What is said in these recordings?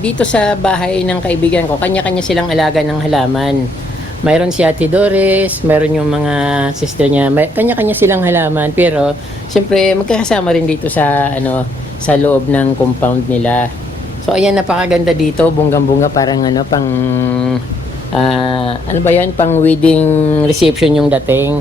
dito sa bahay ng kaibigan ko, kanya-kanya silang alaga ng halaman. Mayroon si Ate Doris, mayroon yung mga sister niya, kanya-kanya silang halaman, pero siyempre magkakasama rin dito sa sa loob ng compound nila. So ayan, napakaganda dito, bonggang-bongga, parang pang ano ba yan, pang wedding reception yung dating.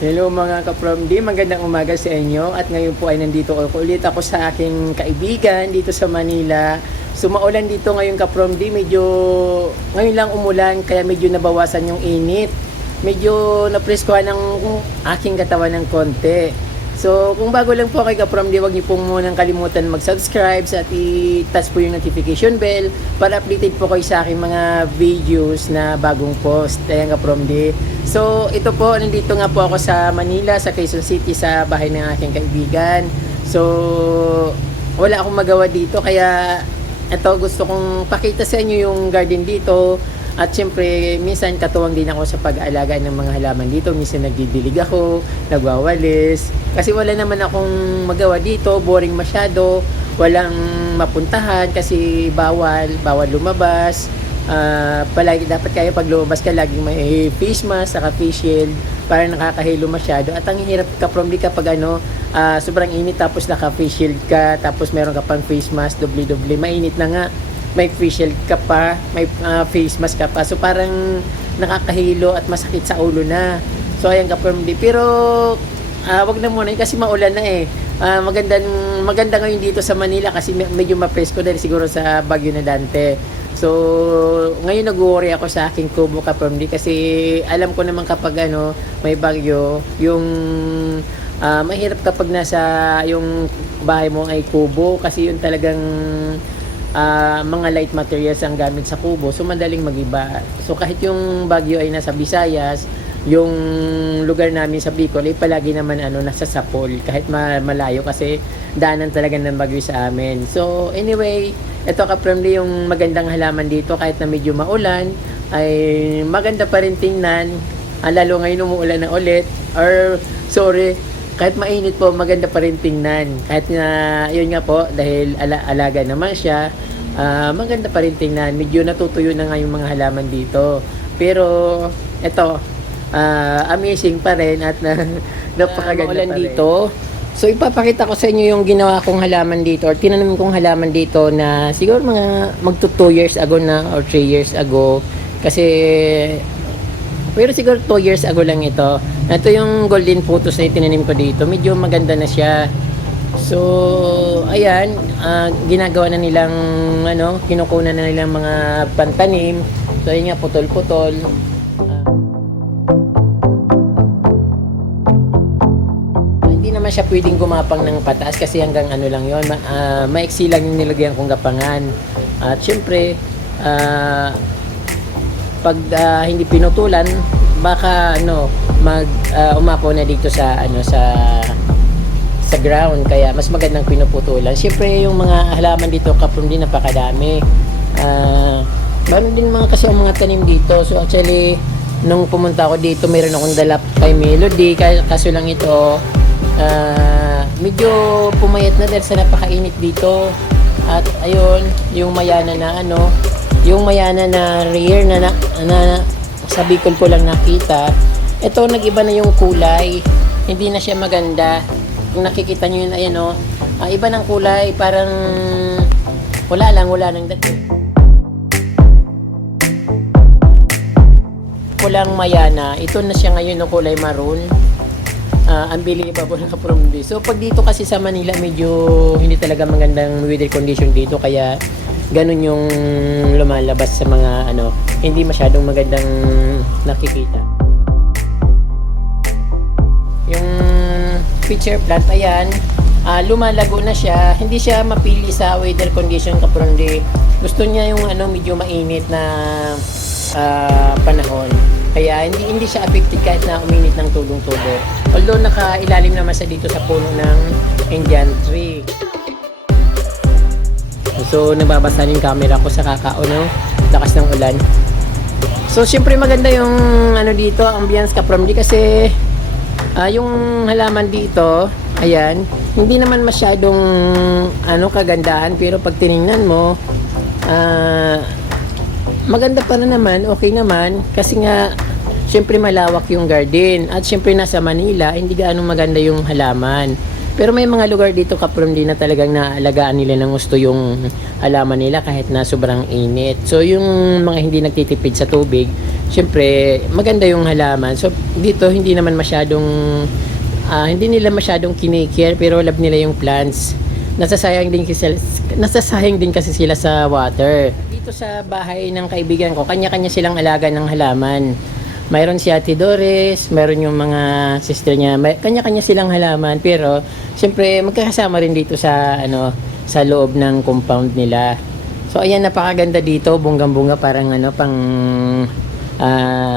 Hello mga ka-From-D, magandang umaga sa inyo at ngayon po ay nandito ulit ako sa aking kaibigan dito sa Manila. Maulan dito ngayon ka-From-D, ngayon lang umulan kaya medyo nabawasan yung init. Medyo napreskuhan ng aking katawan ng konti. So kung bago lang po kay ka-From-D, huwag niyo pong munang kalimutan mag-subscribe at i-touch po yung notification bell para updated po kayo sa aking mga videos na bagong post. Ayan ka-From-D. So ito po, nandito nga po ako sa Manila, sa Quezon City, sa bahay ng aking kaibigan. So wala akong magawa dito kaya ito, gusto kong pakita sa inyo yung garden dito. At syempre, minsan katuwang din ako sa pag-aalaga ng mga halaman dito. Minsan nagdidilig ako, nagwawalis. Kasi wala naman akong magawa dito, boring masyado. Walang mapuntahan kasi bawal lumabas. Palagi dapat kayo pag lumabas ka laging may face mask saka face shield para nakakahilo masyado. At ang hirap ka-From-D kapag sobrang init tapos naka face shield ka tapos meron ka pang face mask, doble mainit na nga, may face shield ka pa, may face mask ka pa, so parang nakakahilo at masakit sa ulo na. So ayan ka-From-D, pero wag na muna kasi maulan na maganda ngayon dito sa Manila kasi medyo mapresko dahil siguro sa bagyo na Dante. So, ngayon nag-worry ako sa aking kubo ka-From-D kasi alam ko naman kapag may bagyo, yung mahirap kapag nasa yung bahay mo ay kubo kasi yun talagang mga light materials ang gamit sa kubo, so madaling magiba. So kahit yung bagyo ay nasa Visayas, yung lugar namin sa Bicol ay palagi naman nasa Sapol kahit malayo kasi daanan talaga ng bagyo sa amin. So anyway, ito ka-From-D yung magandang halaman dito kahit na medyo maulan ay maganda pa rin tingnan, lalo ngayon umuulan na ulit, or sorry, kahit mainit po maganda pa rin tingnan kahit na yun nga po dahil alaga naman siya. Maganda pa rin tingnan, medyo natutuyo na nga yung mga halaman dito, pero ito amazing pa rin at napakaganda pa rin dito. So ipapakita ko sa inyo yung ginawa kong halaman dito or tinanim kong halaman dito na siguro mga magto 2 years ago na or 3 years ago kasi, pero siguro 2 years ago lang ito. Ito yung golden photos na itinanim ko dito, medyo maganda na siya. So ayan, ginagawa na nilang kinukunan na nilang mga pantanim. So ayun nga, putol-putol. Hindi naman siya pwedeng gumapang ng pataas kasi hanggang lang yon, maiksi lang yung nilagyan kong gapangan. At syempre pag hindi pinutulan baka umapaw na dito sa sa ground, kaya mas magandang pinuputulan. Syempre yung mga halaman dito ka-From-D napakadami. Meron din kasi ang mga tanim dito. So actually nung pumunta ako dito mayroon akong dala kay Melody, kaso lang ito medyo pumayat na dahil sa napakainit dito. At ayun, yung mayana na yung mayana na rare na sa Bicol ko lang nakita. Ito, nag-iba na yung kulay, hindi na siya maganda. Kung nakikita nyo yun, ayan iba ng kulay, parang wala nang dating. Kulang mayana, ito na siya ngayon ng kulay maroon. Unbelievable na ka-From-D. So pag dito kasi sa Manila medyo hindi talaga magandang weather condition dito, kaya ganun yung lumalabas sa mga hindi masyadong magandang nakikita. Yung pitcher plant, ayan, lumalago na siya, hindi siya mapili sa weather condition ka-From-D. Gusto niya yung medyo mainit na panahon. Kaya hindi siya affected kahit na uminit ng tulong-tulo. Although nakailalim naman siya dito sa puno ng Indian tree. So nababasa yung camera ko sa lakas ng ulan. So syempre maganda yung ano dito, ambience Kaprom D kasi yung halaman dito, ayan, hindi naman masyadong ano kagandahan pero pag tiningnan mo maganda pa rin naman, okay naman kasi nga syempre malawak yung garden at syempre nasa Manila, hindi gaano maganda yung halaman. Pero may mga lugar dito Kaprom D na talagang naalagaan nila ng gusto yung halaman nila kahit na sobrang init. So yung mga hindi nagtitipid sa tubig, syempre maganda yung halaman. So dito hindi naman masyadong hindi nila masyadong kinikare pero love nila yung plants. Nasasayang din kasi sila sa water. Dito sa bahay ng kaibigan ko, kanya-kanya silang alaga ng halaman. Mayroon si Ate Doris, mayroon yung mga sister niya, kanya-kanya silang halaman pero siyempre magkakasama rin dito sa sa loob ng compound nila. So ayan, napakaganda dito, bonggang-bongga, parang pang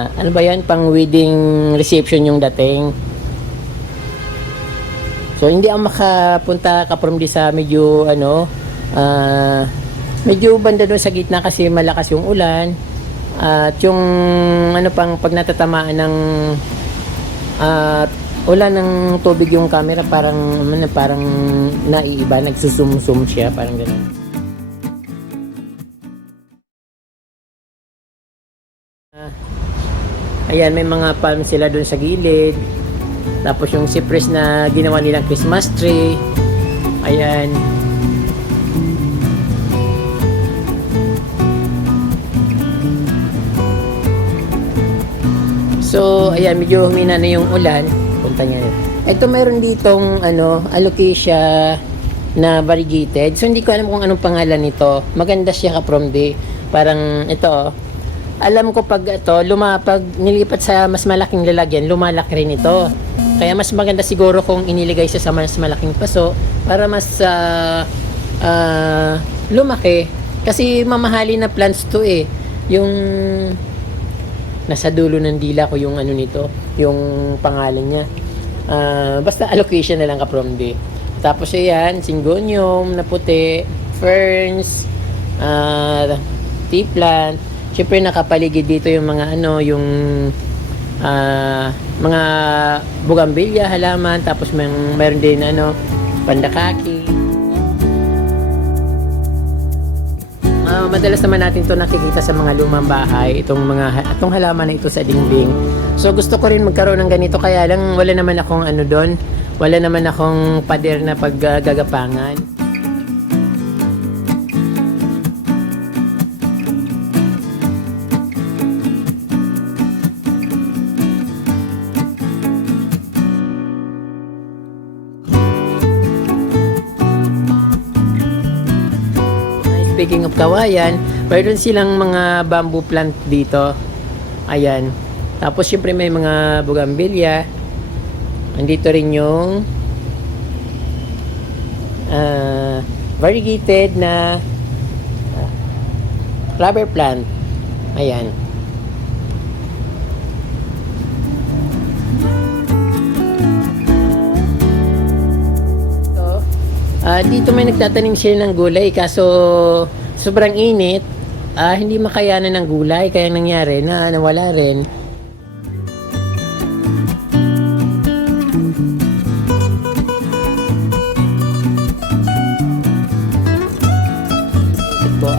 ano ba 'yan, pang wedding reception yung dating. So hindi ako makapunta Kaprom D sa medyo medyo banda doon sa gitna kasi malakas yung ulan. At yung pang pag natatamaan ng ulan ng tubig yung camera, parang naiiba, nagsusum-sum siya, parang gano'n. Ayan, may mga palm sila doon sa gilid. Tapos yung cypress na ginawa nilang Christmas tree. Ayan. So, ayan, medyo humina na yung ulan. Punta niya. Ito mayroon ditong alocasia na variegated. So, hindi ko alam kung anong pangalan nito. Maganda siya Kaprom D. Parang ito, alam ko pag pag nilipat sa mas malaking lalagyan, lumalaki rin ito. Kaya mas maganda siguro kung iniligay siya sa mas malaking paso para mas lumaki. Kasi mamahalin na plants to eh. Yung nasa dulo ng dila ko yung nito, yung pangalan niya. Basta allocation na lang Kaprom D. Tapos ayan, syngonium na puti, ferns, tea plant. Siyempre nakapaligid dito yung mga yung mga bougainvillea, halaman, tapos mayroon din pandakaki. Madalas naman natin to nakikita sa mga lumang bahay, itong halaman na ito sa dingding. So gusto ko rin magkaroon ng ganito, kaya lang wala naman akong doon, wala naman akong pader na paggagapangan. Speaking of kawayan, mayroon silang mga bamboo plant dito. Ayan. Tapos syempre may mga bougainvillea. Andito rin yung variegated na rubber plant. Ayan. Dito may nagtatanim sila ng gulay kaso sobrang init, hindi makayanan ng gulay kaya nangyari na nawala rin.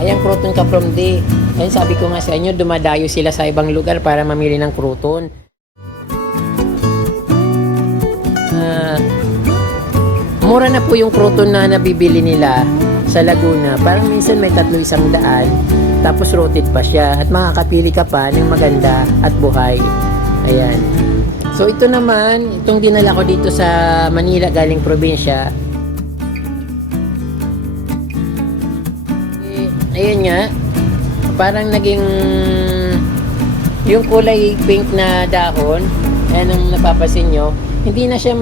Ayan, crouton Kaprom D. Ayun, sabi ko nga sa inyo, dumadayo sila sa ibang lugar para mamili ng crouton. Mura na po yung crouton na nabibili nila sa Laguna. Parang minsan may 300 tapos roasted pa siya at makakapili ka pa ng maganda at buhay. Ayan. So ito naman, itong dinala ko dito sa Manila galing probinsya. Ayan nga, parang naging yung kulay pink na dahon, ayan ang napapasin nyo, hindi na siya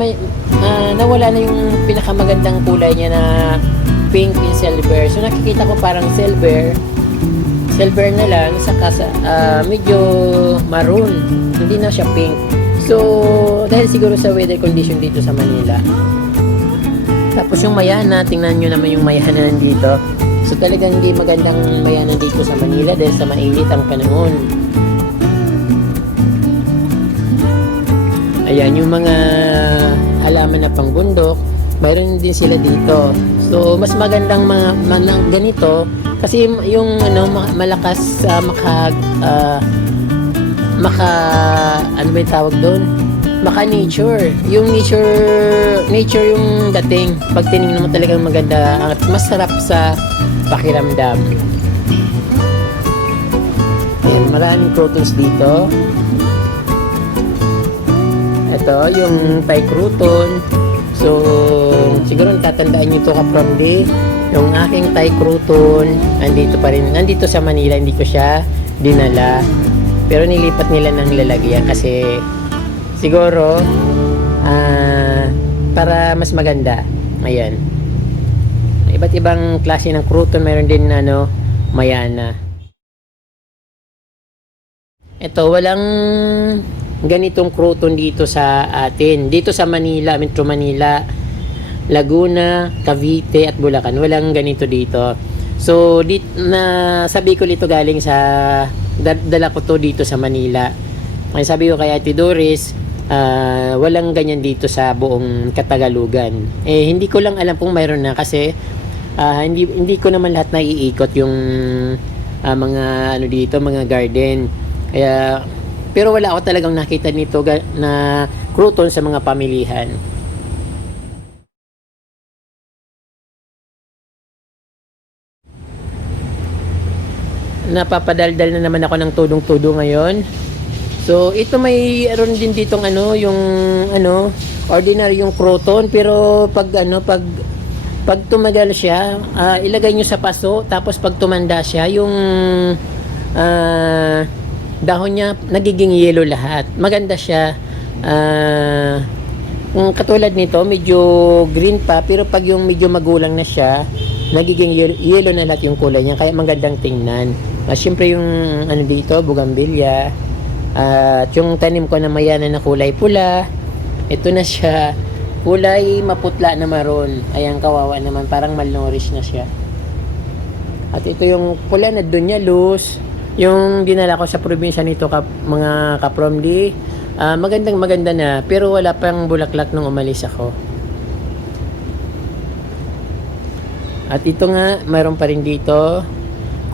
nawala na yung pinakamagandang kulay niya na pink and silver. So nakikita ko parang silver na lang, saka medyo maroon, hindi na siya pink. So dahil siguro sa weather condition dito sa Manila. Tapos yung mayana, tingnan nyo naman yung mayana nandito. So talagang hindi magandang mayana dito sa Manila dahil sa mainit ang panahon. Ayan, yung mga halaman na pangbundok, mayroon din sila dito. So, mas magandang mga ganito kasi yung ano malakas maka ano ba yung tawag doon? Maka nature. Yung nature yung dating. Pag tinignan mo talagang maganda at masarap sa pakiramdam. Ayan, maraming croutons dito. Ito, yung Thai crouton. So, siguro tatandaan nyo ito from day. Yung aking Thai crouton, nandito pa rin. Nandito sa Manila, hindi ko siya dinala. Pero nilipat nila ng lalagyan kasi siguro para mas maganda. Ayan. Iba't ibang klase ng crouton. Mayroon din mayana. Ito, walang ganitong crouton dito sa atin. Dito sa Manila, Metro Manila, Laguna, Cavite at Bulacan. Walang ganito dito. So, sabi ko dito galing sa dala ko to dito sa Manila. Ay sabi ko kay Ate Doris, walang ganyan dito sa buong Katagalugan. Hindi ko lang alam kung mayroon na kasi hindi ko naman lahat naiikot yung mga dito, mga garden. Kaya pero wala ako talagang nakita nito na crouton sa mga pamilihan. Napapadaldal na naman ako ng tudong-tudo ngayon. So, ito mayroon din ditong yung ordinary yung crouton pero pag tumagal siya, ilagay nyo sa paso tapos pag tumanda siya, yung dahon niya nagiging yellow lahat. Maganda siya. Kung katulad nito, medyo green pa pero pag yung medyo magulang na siya, nagiging yellow na lahat yung kulay niya kaya magandang tingnan. Siyempre yung dito, bougainvillea. At yung tanim ko na mayana na kulay pula, ito na siya. Kulay maputla na maroon. Ayan, kawawa naman. Parang malnourished na siya. At ito yung pula na doon niya loose. Yung dinala ko sa probinsya nito mga kapromdi, maganda na pero wala pang bulaklak nung umalis ako. At ito nga, mayroon pa rin dito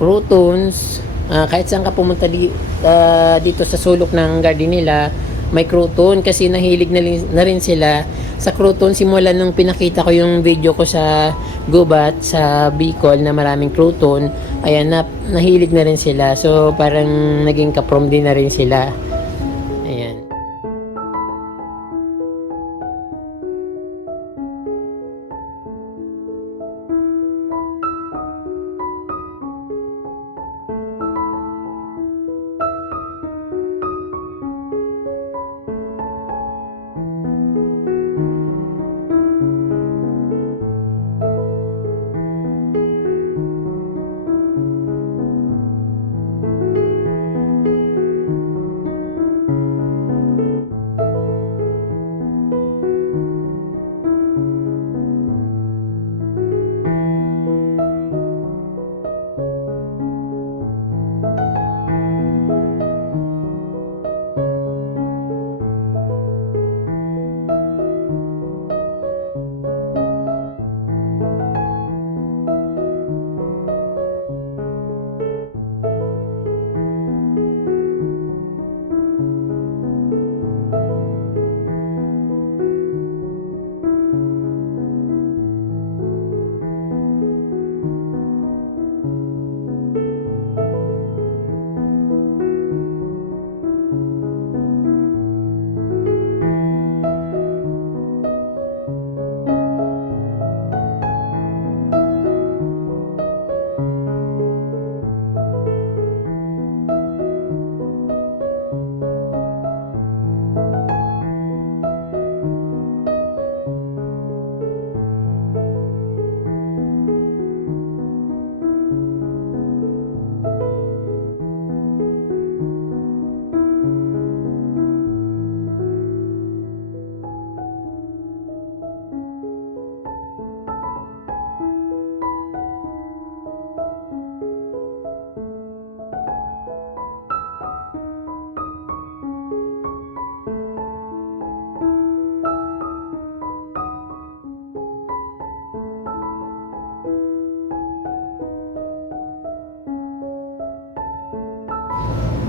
croutons. Kahit saan ka pumunta dito sa sulok ng garden nila, may crouton kasi nahilig na rin sila sa crouton simula nung pinakita ko yung video ko sa Gubat sa Bicol na maraming crouton. Ayan, nahilig na rin sila, so parang naging kaprom din na rin sila. Ayan.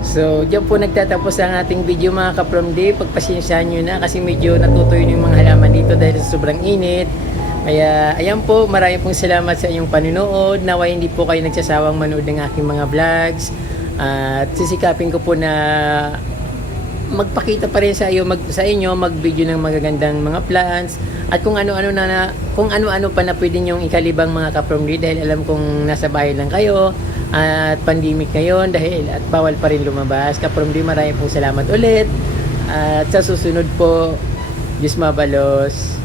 So, diyan po nagtatapos ang ating video mga ka-From D. Pagpasensyahan nyo na kasi medyo natutuyo yung mga halaman dito dahil sa sobrang init. Kaya, ayan po, marami pong salamat sa inyong panunood. Naway hindi po kayo nagsasawang manood ng aking mga vlogs. At sisikapin ko po na magpakita pa rin sa inyo mag-video ng magagandang mga plans at kung ano-ano pa na pwede nyong ikalibang mga ka-From D dahil alam kong nasa bahay lang kayo at pandemic ngayon dahil at bawal pa rin lumabas. Ka-From D, maraming pong salamat ulit at sa susunod po, Diyos mabalos.